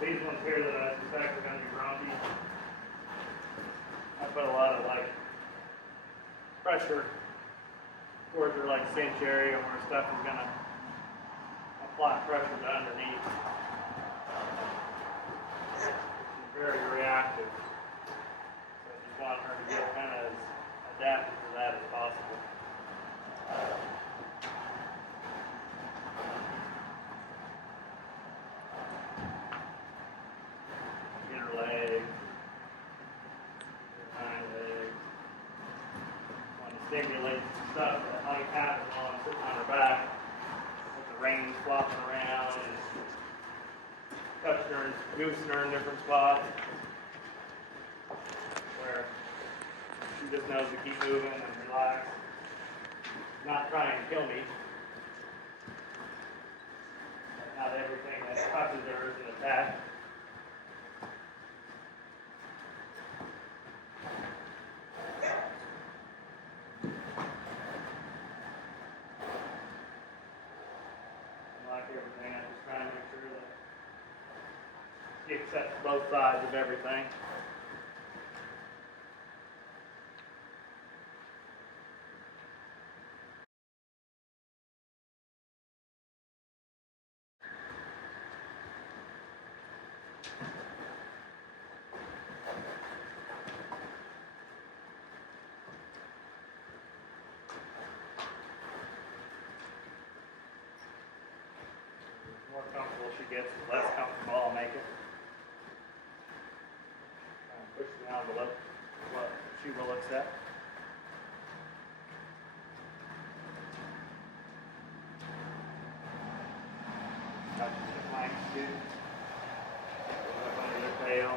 these ones here that I suspect are going to be grumpy, I put a lot of like pressure towards their like cinch area where stuff is going to apply pressure to underneath. She's very reactive. So I just want her to get kind of as adapted to that as possible. Get her legs, her hind legs. Want to stimulate some stuff that might happen while I'm sitting on her back. With the reins flopping around and touching her and goosing her in different spots. Where she just knows to keep moving and relax. Not trying to kill me. Not everything that touches her is an attack. Like everything, I just try to make sure that she accepts both sides of everything. The more comfortable she gets, the less comfortable I'll make it. Try and push the envelope to what she will accept. Touch the flanks too. Go up under their tail.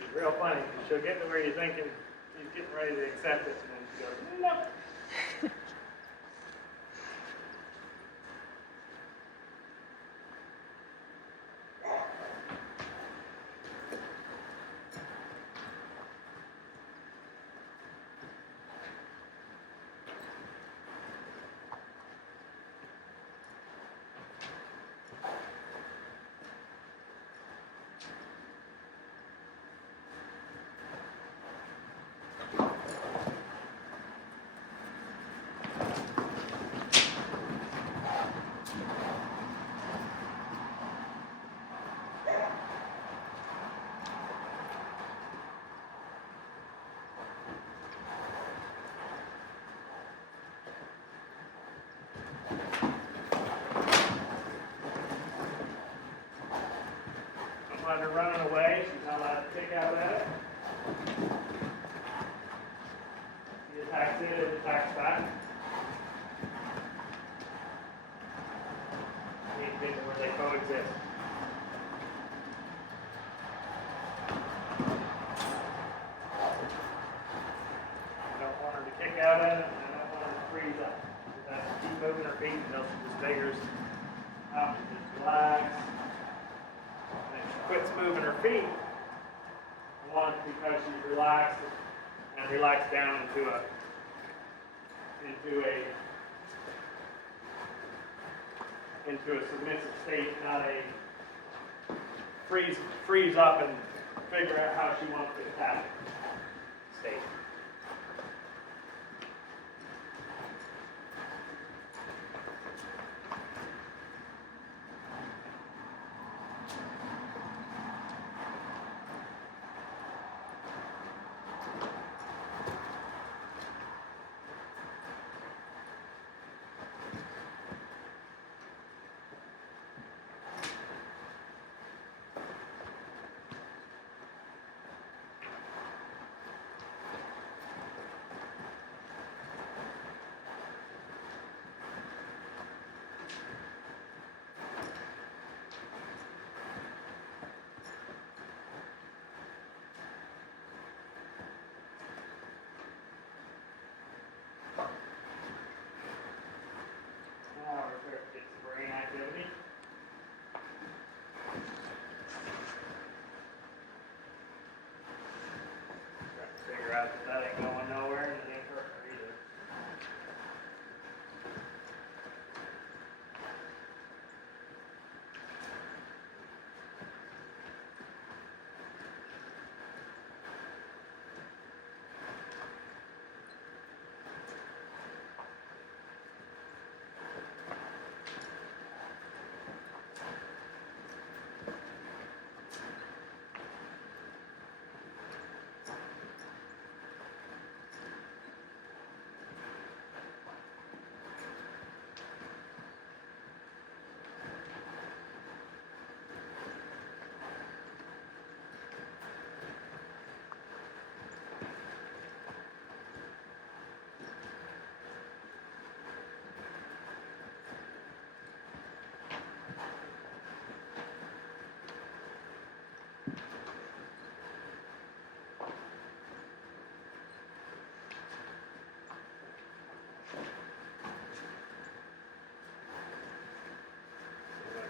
It's real funny because she'll get to where you're thinking she's getting ready to accept it, and then she goes, no. When they're running away, she's not allowed to kick out at it. She attacks it, it attacks back. You need to get to where they coexist. I don't want her to kick out at it, and I don't want her to freeze up. She has to keep moving her feet until she just figures quits moving her feet. One, because she's relaxed and relaxed down into a submissive state, not a freeze up and figure out how she wants to attack state. Now we're going to get some brain activity. Trying to figure out that ain't going nowhere and it ain't hurting her either.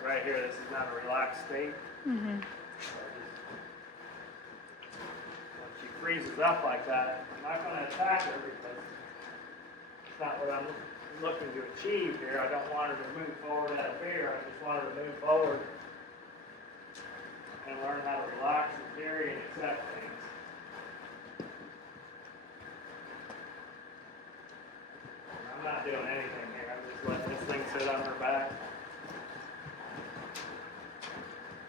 Right here, this is not a relaxed state. Mm-hmm. When she freezes up like that, I'm not going to attack her because it's not what I'm looking to achieve here. I don't want her to move forward out of fear. I just want her to move forward and learn how to relax and carry and accept things. I'm not doing anything here. I'm just letting this thing sit on her back.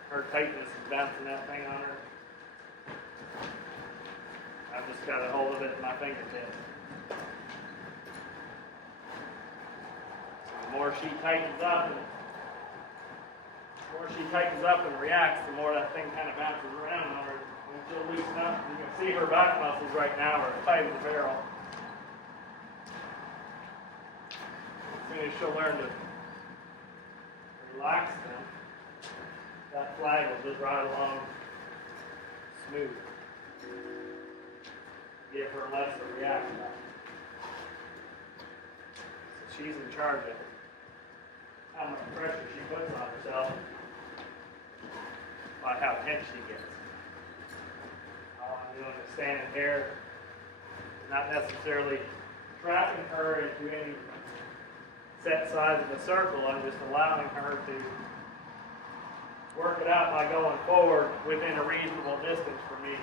Her tightness is bouncing that thing on her. I've just got a hold of it in my fingertips. So the more she tightens up and reacts, the more that thing kind of bounces around on her. When she'll loosen up, you can see her back muscles right now are as tight as a barrel. As soon as she'll learn to relax them, that flag will just ride along smooth. Give her less to react about. So she's in charge of how much pressure she puts on herself by how tense she gets. All I'm doing is standing here, not necessarily trapping her into any set size of a circle. I'm just allowing her to work it out by going forward within a reasonable distance for me.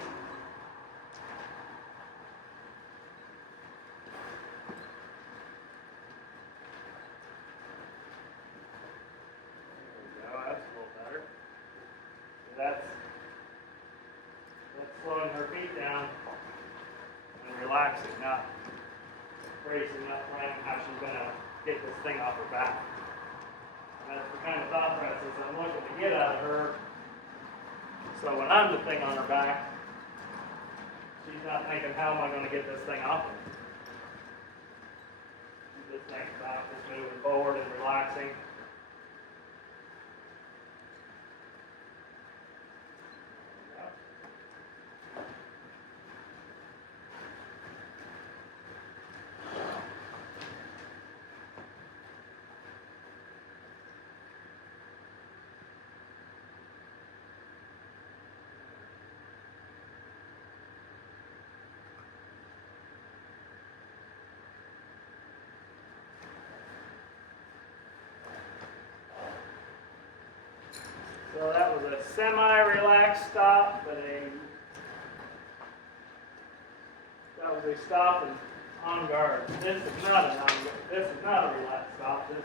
There we go, that's a little better. So that's slowing her feet down and relaxing, not bracing, not planning how she's going to get this thing off her back. That's the kind of thought process I'm looking to get out of her. So when I'm the thing on her back, she's not thinking, how am I going to get this thing off of me? She's just thinking about just moving forward and relaxing. So that was a semi-relaxed stop, but that was a stop and on guard. This is not a relaxed stop. This is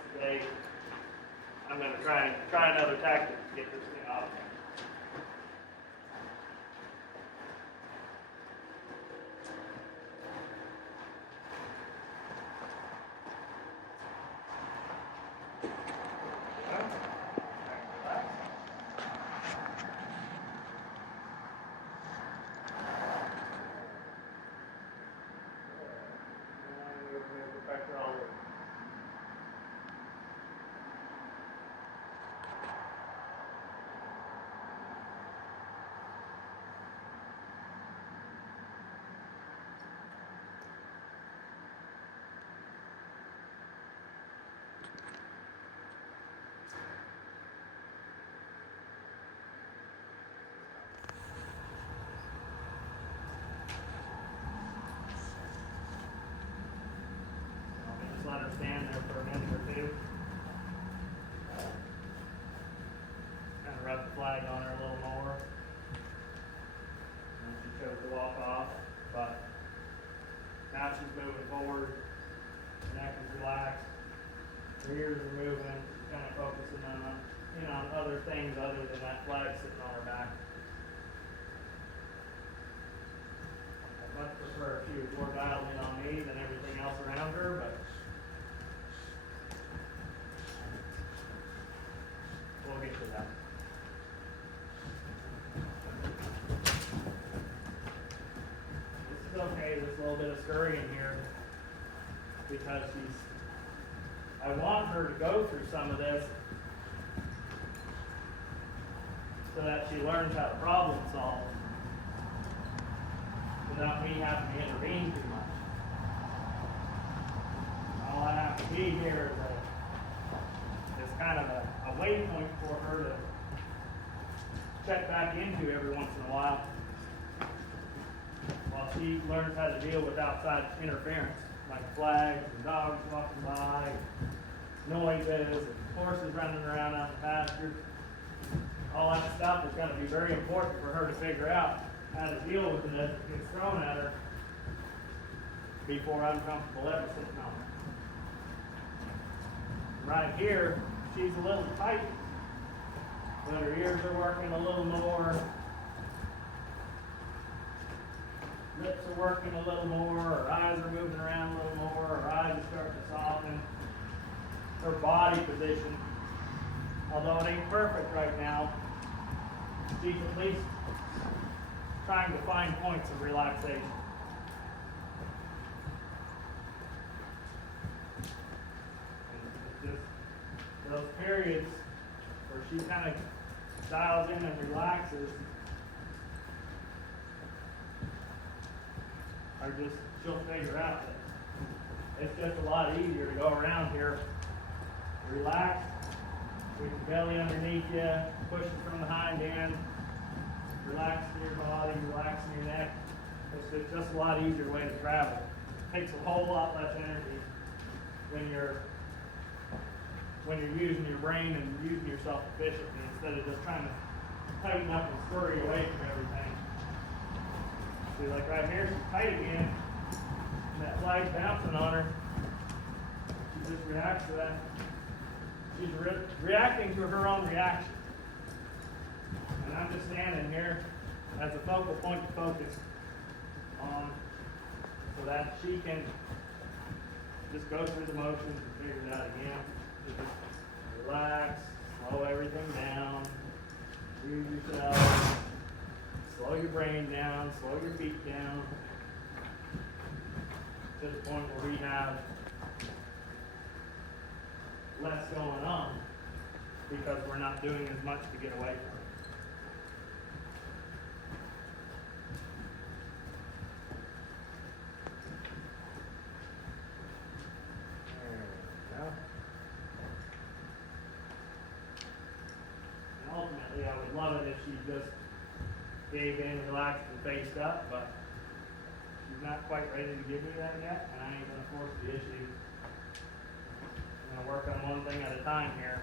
I'm going to try another tactic to get this thing off. Let her stand there for a minute or two. Kind of rub the flag on her a little more. And she chose to walk off, but now she's moving forward. The neck is relaxed. Her ears are moving. She's kind of focusing on other things other than that flag sitting on her back. I'd much prefer if she was more dialed in on me than everything else around her, but we'll get to that. This is okay, there's a little bit of scurrying here because I want her to go through some of this so that she learns how to problem solve without me having to intervene too much. All I have to be here is kind of a waypoint for her to check back into every once in a while she learns how to deal with outside interference, like flags and dogs walking by, noises and horses running around out in the pasture. All that stuff is going to be very important for her to figure out how to deal with it as it gets thrown at her before I'm comfortable ever sitting on it. Right here, she's a little tight, but her ears are working a little more, lips are working a little more, her eyes are moving around a little more, her eyes are starting to soften, her body position, although it ain't perfect right now, she's at least trying to find points of relaxation. And it's just those periods where she kind of dials in and relaxes are just, she'll figure out that it's just a lot easier to go around here relaxed with your belly underneath you, pushing from the hind end, relaxing your body, relaxing your neck. It's just a lot easier way to travel. It takes a whole lot less energy when you're using your brain and using yourself efficiently instead of just trying to tighten up and scurry away from everything. See, like right here, she's tight again, and that flag's bouncing on her. She just reacts to that. She's reacting to her own reaction. And I'm just standing here as a focal point to focus on so that she can just go through the motions and figure it out again. Just relax, slow everything down, use yourself, slow your brain down, slow your feet down, to the point where we have less going on because we're not doing as much to get away from it. There we go. And ultimately, I would love it if she just gave in, relaxed, and faced up, but she's not quite ready to give me that yet, and I ain't going to force the issue. I'm going to work on one thing at a time here.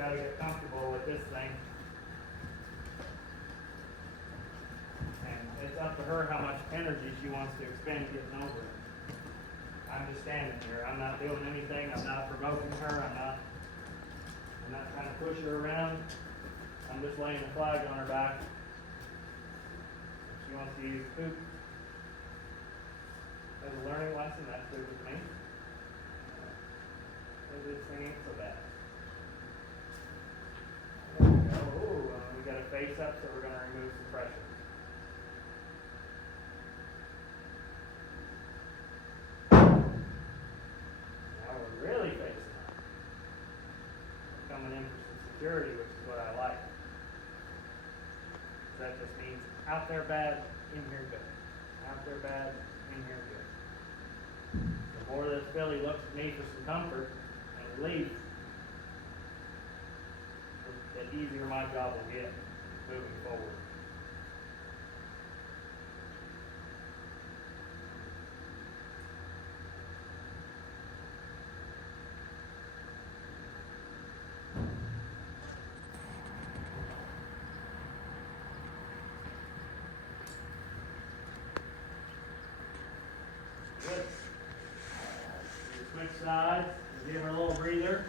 got to get comfortable with this thing. And it's up to her how much energy she wants to expend getting over it. I'm just standing here. I'm not doing anything. I'm not provoking her. I'm not trying to push her around. I'm just laying a flag on her back. If she wants to use poop as a learning lesson, that's good with me. This thing ain't so bad. There we go. Ooh, we got a face up, so we're going to remove some pressure. Now we're really facing up. We're coming in for some security, which is what I like. That just means out there bad, in here good. Out there bad, in here good. The more this filly looks at me for some comfort and relief, the easier my job will get moving forward. Good. Switch sides, give her a little breather.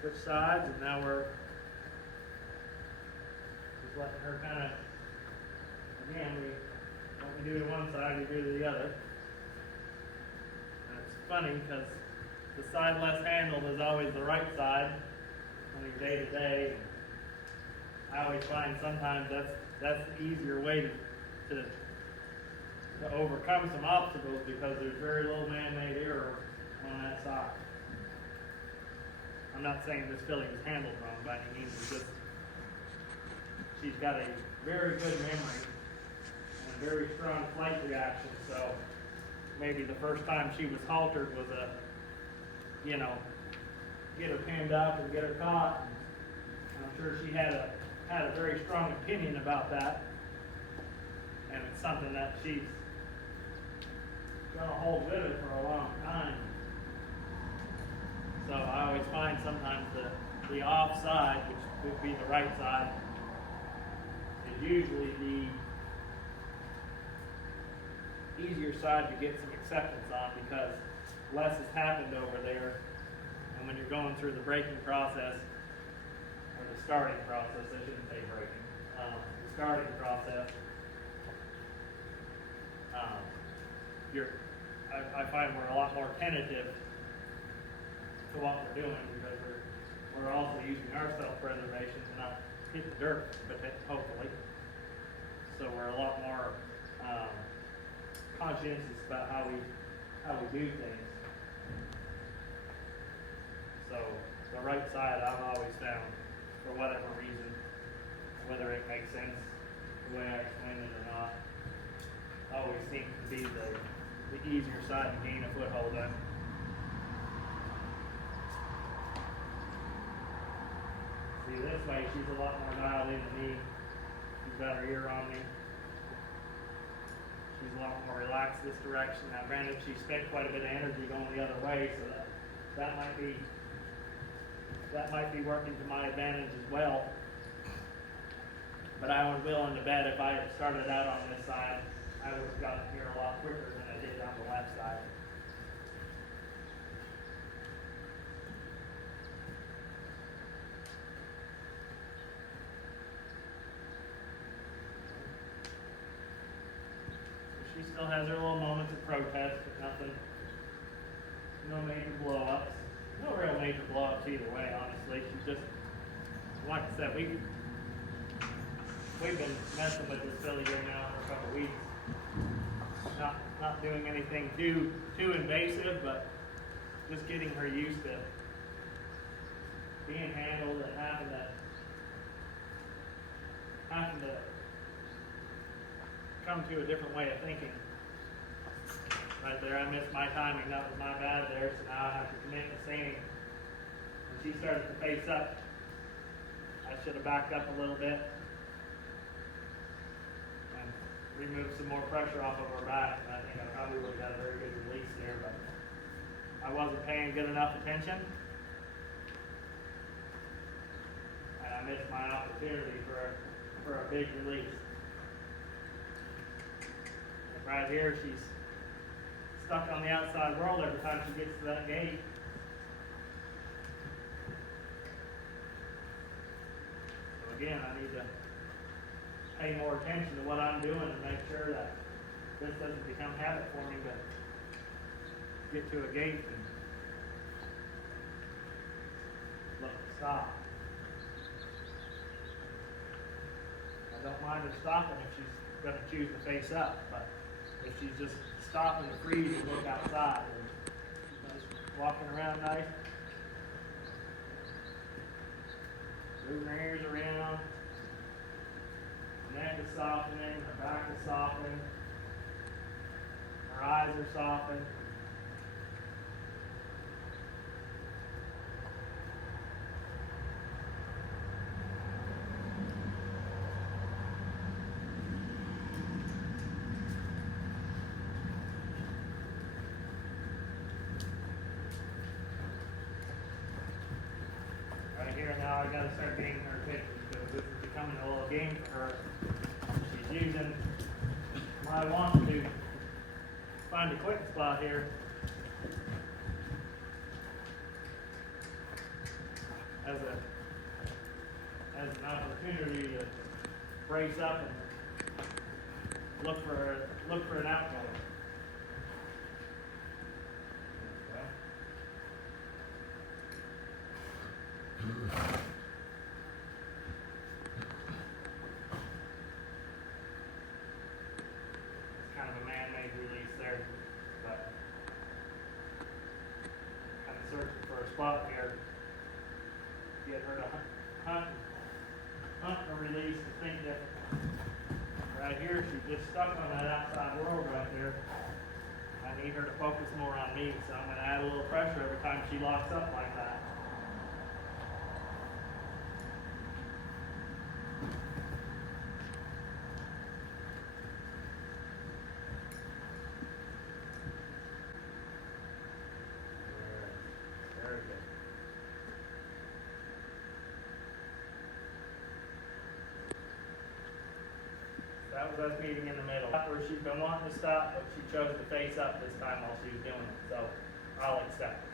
Switch sides, and now we're just letting her kind of, again, what we do to one side, we do to the other. And it's funny because the side less handled is always the right side on your day to day. I always find sometimes that's the easier way to overcome some obstacles because there's very little man-made error on that side. I'm not saying this filly was handled wrong by any means, it's just she's got a very good memory and a very strong flight reaction, so maybe the first time she was haltered was get her pinned up and get her caught. And I'm sure she had a very strong opinion about that, and it's something that she's gonna hold with her for a long time. So I always find sometimes the off side, which would be the right side, is usually the easier side to get some acceptance on because less has happened over there. And when you're going through the braking process, or the starting process, I shouldn't say braking, the starting process, I find we're a lot more tentative to what we're doing because we're also using our self-preservation to not hit the dirt, but hopefully. So we're a lot more conscientious about how we do things. So the right side I've always found, for whatever reason, whether it makes sense the way I explain it or not, always seems to be the easier side to gain a foothold in. See, this way she's a lot more dialed in than me. She's got her ear on me. She's a lot more relaxed this direction. Now granted, she spent quite a bit of energy going the other way, so that might be working to my advantage as well. But I was willing to bet if I had started out on this side, I would have gotten here a lot quicker than I did on the left side. She still has her little moments of protest, but nothing, no major blow-ups. No real major blow-ups either way, honestly. She's just, like I said, we've been messing with this filly here now for a couple weeks. Not doing anything too invasive, but just getting her used to being handled and having to come to a different way of thinking. Right there, I missed my timing. That was my bad there, so now I have to commit to saying when she started to face up, I should have backed up a little bit and removed some more pressure off of her back. And I think I probably would have got a very good release there, but I wasn't paying good enough attention. and I missed my opportunity for a big release. And right here, she's stuck on the outside world every time she gets to that gate. So again, I need to pay more attention to what I'm doing to make sure that this doesn't become habit forming to get to a gate and look to stop. I don't mind her stopping if she's going to choose to face up, but if she's just stopping to freeze and look outside and just walking around nice, moving her ears around, her neck is softening, her back is softening, her eyes are softened. Right here now, I got to start getting her attention because this is becoming a little game for her. She's using my want to find a quick spot here as an opportunity to brace up and look for an outcome. It's kind of a man-made release there, but kind of searching for a spot here. Get her to hunt or release to think differently. Right here, she's just stuck on that outside world right there. I need her to focus more on me, so I'm going to add a little pressure every time she locks up like that. Very good. That was us meeting in the middle. Where she's been wanting to stop, but she chose to face up this time while she was doing it. So I'll accept it.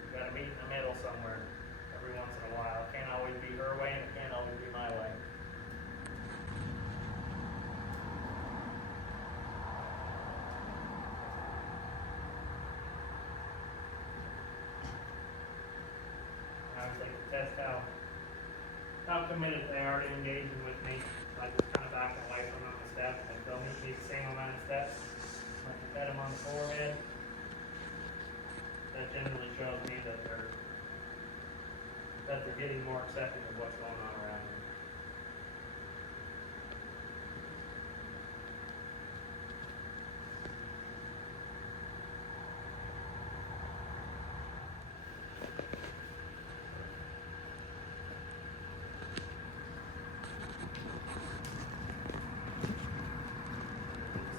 You gotta meet in the middle somewhere every once in a while. It can't always be her way and it can't always be my way. Obviously, to test how committed they are to engaging with me. So I just kind of back away from them a step, and they'll meet me the same amount of steps. Like you pet them on the forehead. That generally shows me that they're getting more accepting of what's going on around them.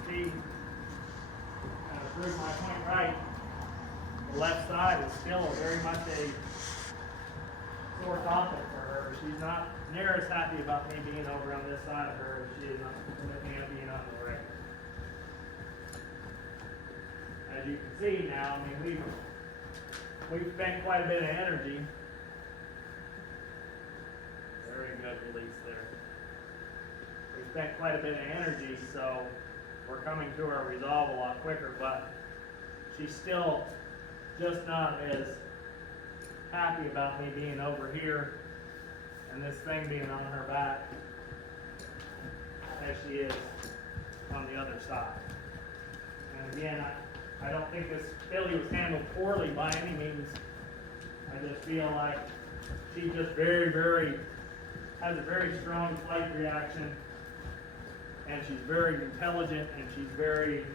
See, prove my point right. The left side is still very much a sore topic for her. She's not near as happy about me being over on this side of her as she is with me being on the right. As you can see now, I mean, we've spent quite a bit of energy. Very good release there. We spent quite a bit of energy, so we're coming to our resolve a lot quicker, but she's still just not as happy about me being over here and this thing being on her back as she is on the other side. And again, I don't think this filly was handled poorly by any means. I just feel like she just has a very strong flight reaction, and she's very intelligent, and she's very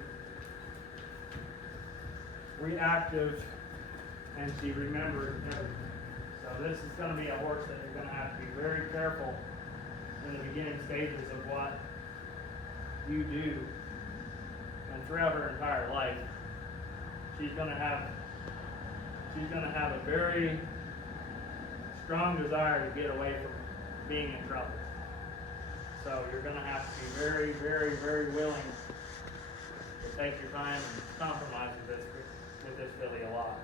reactive, and she remembers everything. So this is going to be a horse that you're going to have to be very careful in the beginning stages of what you do, and throughout her entire life. She's going to have a very strong desire to get away from being in trouble. So you're going to have to be very, very, very willing to take your time and compromise with this filly a lot.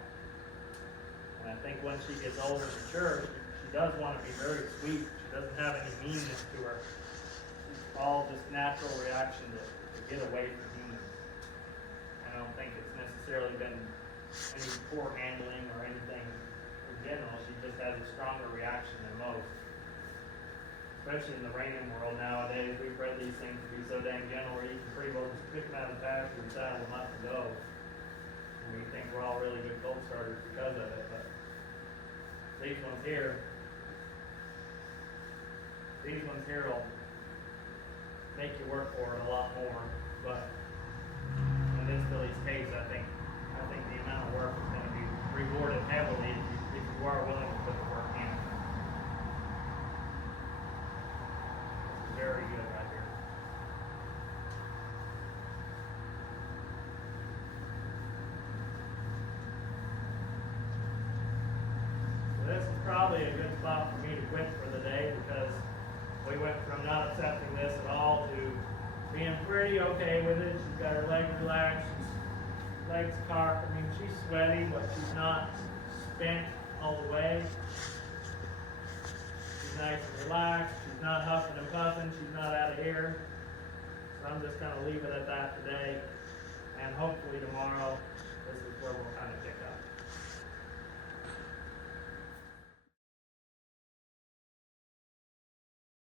And I think when she gets older and mature, she does want to be very sweet. She doesn't have any meanness to her. It's all just natural reaction to get away from humans. I don't think it's necessarily been any poor handling or anything in general. She just has a stronger reaction than most. Especially in the reining world nowadays, we've bred these things to be so dang gentle where you can pretty well just pick them out of the pasture and saddle them up and go. And we think we're all really good colt starters because of it, but these ones here will make you work for it a lot more. But in this filly's case, I think the amount of work is going to be rewarded heavily if you are willing to put the work in. Very good right here. So this is probably a good spot for me to quit for the day, because we went from not accepting this at all to being pretty okay with it. She's got her legs relaxed, legs cocked. I mean, she's sweaty, but she's not spent all the way. She's nice and relaxed. She's not huffing and puffing. She's not out of here. So I'm just going to leave it at that today. And hopefully tomorrow